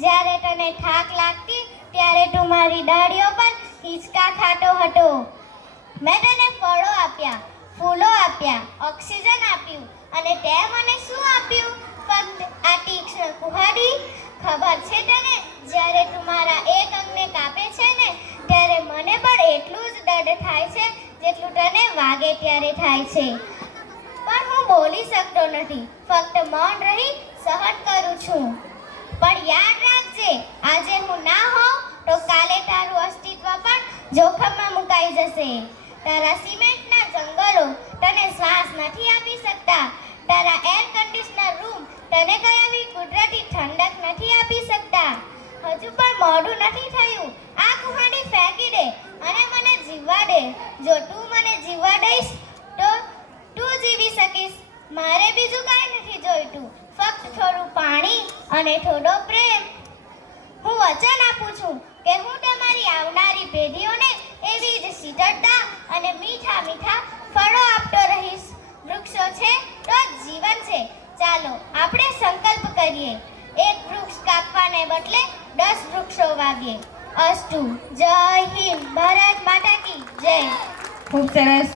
જ્યારે તને થાક લાગતી ત્યારે તું મારી ડાળીઓ પર હિંચકા ખાતો હતો. મેં તને ફળો આપ્યા, ફૂલો આપ્યા, ઓક્સિજન આપ્યું અને તે મને શું આપ્યું? ફક્ત આ તીક્ષ્ણ કુહાડી. ખબર છે તને, જ્યારે તું મારા એક અંગને કાપે છે ને ત્યારે મને પણ એટલું જ દર્દ થાય છે જેટલું તને વાગે ત્યારે થાય છે. પણ હું બોલી શકતો નથી, ફક્ત મૌન રહી સહન કરું છું. પણ યાદ રાખજે, આજે હું ના હોઉં તો કાલે તારું અસ્તિત્વ પણ જોખમમાં મુકાઈ જશે. તારા સિમેન્ટના જંગલો તને શ્વાસ નથી આપી શકતા. તારા એર કન્ડિશનર રૂમ તને કઈ આવી કુદરતી ઠંડક નથી આપી શકતા. હજુ પણ મોડું નથી થયું. આ કુહાડી ફેંકી દે અને મને જીવવા દે. જો તું મને જીવવા દઈશ તો તું જીવી શકીશ. મારે બીજું કાંઈ નથી જોઈતું, ફક્ત થોડું પાણી અને થોડો પ્રેમ. હું વચન આપું છું કે હું તમારી આવનારી પેઢીઓને એવી જ શીતળતા અને મીઠા મીઠા ફળો આપતો રહીશ. વૃક્ષો છે તો જ જીવન છે. ચાલો આપણે સંકલ્પ કરીએ, એક વૃક્ષ કાપવાને બદલે 10 વૃક્ષો વાવીએ. અસ્તુ. જય હિન્દ. ભારત માતા કી જય. ખૂબ સરસ.